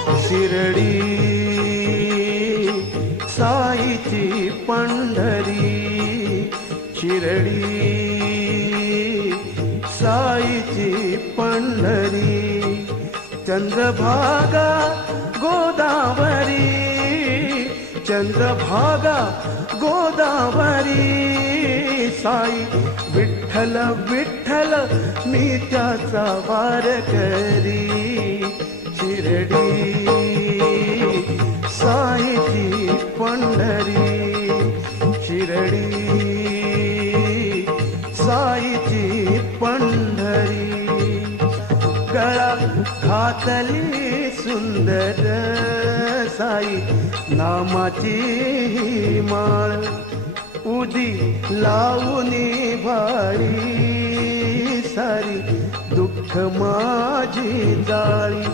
शिरडी साईची पंढरी, शिरडी साईची पंढरी, चंद्रभागा गोदावरी, चंद्रभागा गोदावरी, साई विठ्ठल विठ्ठल मी त्याचा वार करी, शिरडी साईची पंढरी, शिरडी साईची पंढरी, गळा घातली सुंदर साई नामाची माळ, उदी लावूनी भाळी सारी दुःख माझी जाळी.